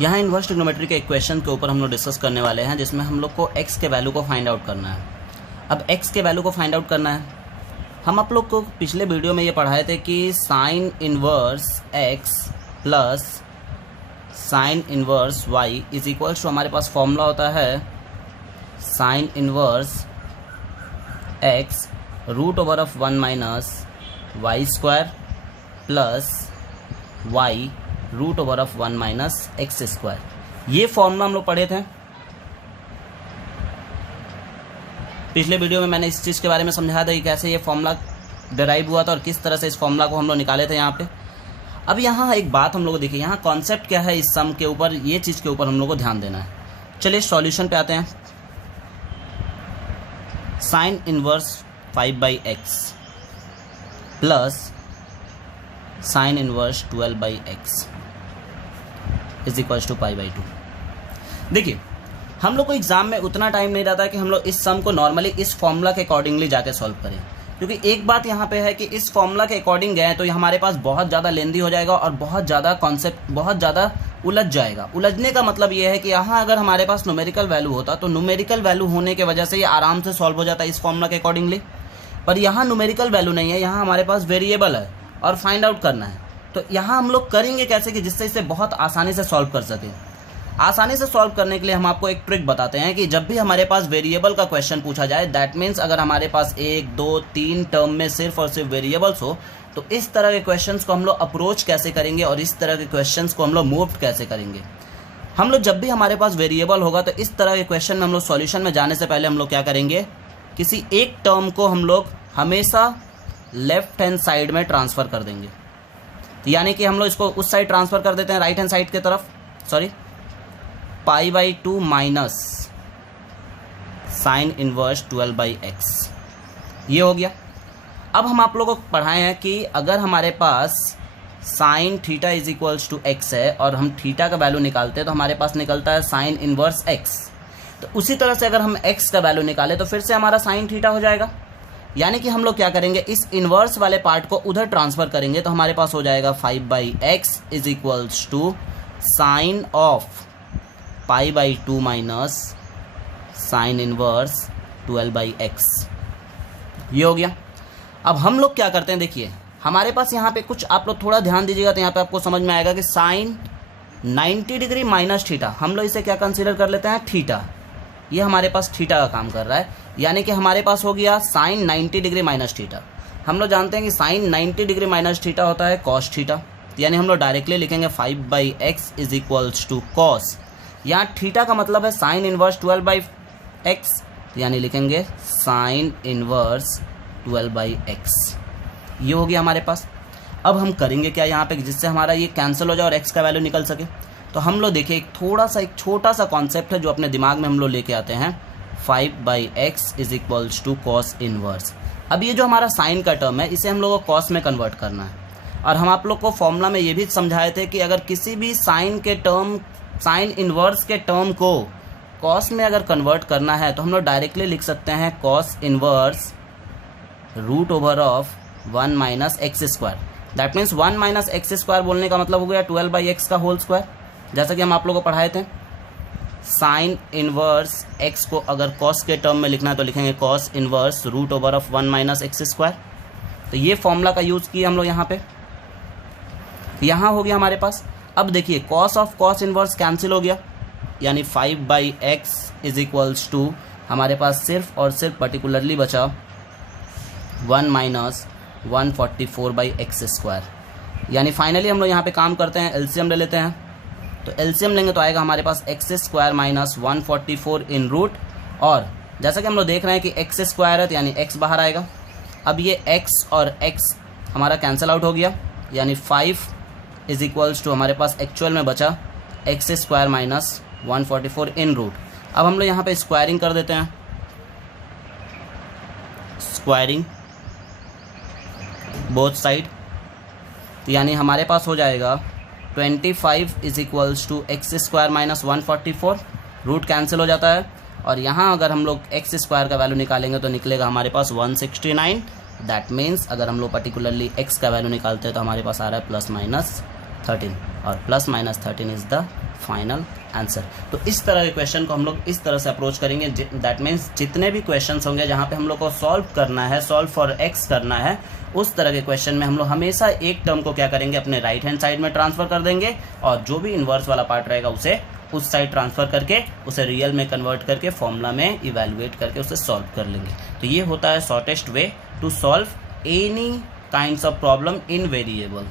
यहाँ inverse trigonometry के equation के ऊपर हम लोग डिस्कस करने वाले हैं, जिसमें हम लोग को x के वैल्यू को फाइंड आउट करना है। अब x के वैल्यू को फाइंड आउट करना है, हम आप लोग को पिछले वीडियो में ये पढ़ाए थे कि sine inverse x plus sine inverse y is equals to, हमारे पास फॉर्मूला होता है sine inverse x root over of 1 minus Y square plus y root over of 1 minus x square. ये फॉर्मूला हम लोग पढ़े थे पिछले वीडियो में। मैंने इस चीज़ के बारे में समझाया था कि कैसे ये फॉर्मूला डिराइव हुआ था और किस तरह से इस फॉर्मूला को हम लोग निकाले थे यहाँ पे। अब यहाँ एक बात हम लोग को देखिए, यहाँ कॉन्सेप्ट क्या है इस सम के ऊपर, ये चीज़ के ऊपर हम लोग को ध्यान देना है। चलिए सॉल्यूशन पे आते हैं। Sine inverse 5/x plus sine inverse 12/x is equals to π/2। देखिए हम लोग को एग्जाम में उतना टाइम नहीं रहता है कि हम लोग इस सम को नॉर्मली इस फॉर्मूला के अकॉर्डिंगली जाके सॉल्व करें, क्योंकि एक बात यहाँ पे है कि इस फॉर्मूला के अकॉर्डिंग गए तो हमारे पास बहुत ज़्यादा लेंदी हो जाएगा और बहुत ज़्यादा कॉन्सेप्ट बहुत ज़्यादा उलझ जाएगा। उलझने का मतलब ये है कि यहाँ अगर हमारे पास न्यूमेरिकल वैल्यू होता तो न्यूमेरिकल वैल्यू होने की वजह से ये आराम से सॉल्व हो जाता है इस फॉर्मूला के अकॉर्डिंगली, पर यहाँ न्यूमेरिकल वैल्यू नहीं है, यहाँ हमारे पास वेरिएबल है और फाइंड आउट करना है। तो यहाँ हम लोग करेंगे कैसे कि जिससे इसे बहुत आसानी से सॉल्व कर सकें। आसानी से सॉल्व करने के लिए हम आपको एक ट्रिक बताते हैं कि जब भी हमारे पास वेरिएबल का क्वेश्चन पूछा जाए, दैट मीन्स अगर हमारे पास 1, 2, 3 टर्म में सिर्फ और सिर्फ वेरिएबल्स हो, तो इस तरह के क्वेश्चंस को हम लोग अप्रोच कैसे करेंगे और इस तरह के क्वेश्चंस को हम लोग मूव कैसे करेंगे। हम लोग जब भी हमारे पास वेरिएबल होगा तो इस तरह के क्वेश्चन में हम लोग सॉल्यूशन में जाने से पहले हम लोग क्या करेंगे, किसी एक टर्म को हम लोग हमेशा लेफ्ट हैंड साइड में ट्रांसफ़र कर देंगे। यानी कि हम लोग इसको उस साइड ट्रांसफ़र कर देते हैं, राइट हैंड साइड की तरफ, sorry π/2 minus sine inverse 12/x, ये हो गया। अब हम आप लोगों को पढ़ाए हैं कि अगर हमारे पास sine theta is equals to x है और हम थीटा का वैल्यू निकालते हैं तो हमारे पास निकलता है साइन इनवर्स x। तो उसी तरह से अगर हम x का वैल्यू निकालें तो फिर से हमारा साइन थीटा हो जाएगा। यानी कि हम लोग क्या करेंगे, इस इन्वर्स वाले पार्ट को उधर ट्रांसफ़र करेंगे तो हमारे पास हो जाएगा 5/x is equals to sine of π/2 minus sine inverse 12/x, ये हो गया। अब हम लोग क्या करते हैं, देखिए हमारे पास यहाँ पे कुछ, आप लोग थोड़ा ध्यान दीजिएगा तो यहाँ पे आपको समझ में आएगा कि साइन 90 डिग्री माइनस थीटा, हम लोग इसे क्या कंसीडर कर लेते हैं, थीटा। ये हमारे पास थीटा का काम कर रहा है, यानी कि हमारे पास हो गया साइन 90 डिग्री माइनस थीटा। हम लोग जानते हैं कि साइन 90 डिग्री माइनस थीटा होता है कॉस थीटा, यानी हम लोग डायरेक्टली लिखेंगे 5/x is equals to cos. यहाँ थीटा का मतलब है साइन इनवर्स 12/x, यानी लिखेंगे साइन इनवर्स 12/x, ये हो गया हमारे पास। अब हम करेंगे क्या यहाँ पे, जिससे हमारा ये कैंसिल हो जाए और x का वैल्यू निकल सके। तो हम लोग देखिए एक छोटा सा कॉन्सेप्ट है जो अपने दिमाग में हम लोग लेके आते हैं, 5/x is equals to cos inverse. अब ये जो हमारा साइन का टर्म है इसे हम लोग को कॉस में कन्वर्ट करना है, और हम आप लोग को फॉर्मूला में ये भी समझाए थे कि अगर किसी भी साइन इनवर्स के टर्म को कॉस में अगर कन्वर्ट करना है तो हम लोग डायरेक्टली लिख सकते हैं cos inverse root over of 1 minus x square. That means 1 minus x square बोलने का मतलब हो गया 12/x का होल स्क्वायर, जैसा कि हम आप लोगों को पढ़ाए थे। साइन इनवर्स x को अगर कॉस के टर्म में लिखना है तो लिखेंगे cos inverse root over of 1 minus x square. तो ये फॉर्मूला का यूज़ किया हम लोग यहाँ पे, यहाँ हो गया हमारे पास। अब देखिए cos of cos inverse cancel हो गया, यानी 5/x इज इक्वल्स टू हमारे पास सिर्फ और सिर्फ पर्टिकुलरली बचा 1 माइनस 144/x स्क्वायर। यानी फाइनली हम लोग यहाँ पे काम करते हैं, एलसीएम ले लेते हैं। तो एलसीएम लेंगे तो आएगा हमारे पास x स्क्वायर माइनस 144 इन रूट, और जैसा कि हम लोग देख रहे हैं कि x स्क्वायर है तो यानी x बाहर आएगा। अब ये x और x हमारा कैंसिल आउट हो गया, यानी 5 इज इक्वल्स टू हमारे पास एक्चुअल में बचा x स्क्वायर माइनस 144 इन रूट। अब हम लोग यहाँ पे स्क्वायरिंग कर देते हैं, स्क्वायरिंग बोथ साइड, तो यानी हमारे पास हो जाएगा 25 is equals to x square minus 144, root cancel हो जाता है, और यहाँ अगर हम लोग एक्स स्क्वायर का वैल्यू निकालेंगे तो निकलेगा हमारे पास 169। दैट मीन्स अगर हम लोग पर्टिकुलरली x का वैल्यू निकालते हैं तो हमारे पास आ रहा है +-13। और plus minus 13 is the final answer. तो इस तरह के क्वेश्चन को हम लोग इस तरह से अप्रोच करेंगे। दैट मीन्स जितने भी क्वेश्चंस होंगे जहाँ पे हम लोग को सॉल्व करना है, सॉल्व फॉर एक्स करना है, उस तरह के क्वेश्चन में हम लोग हमेशा एक टर्म को क्या करेंगे, अपने राइट हैंड साइड में ट्रांसफर कर देंगे और जो भी इन्वर्स वाला पार्ट रहेगा उसे उस साइड ट्रांसफर करके उसे रियल में कन्वर्ट करके फॉर्मूला में इवेल्युएट करके उसे सॉल्व कर लेंगे। तो ये होता है shortest way to solve any kinds of problem in variable.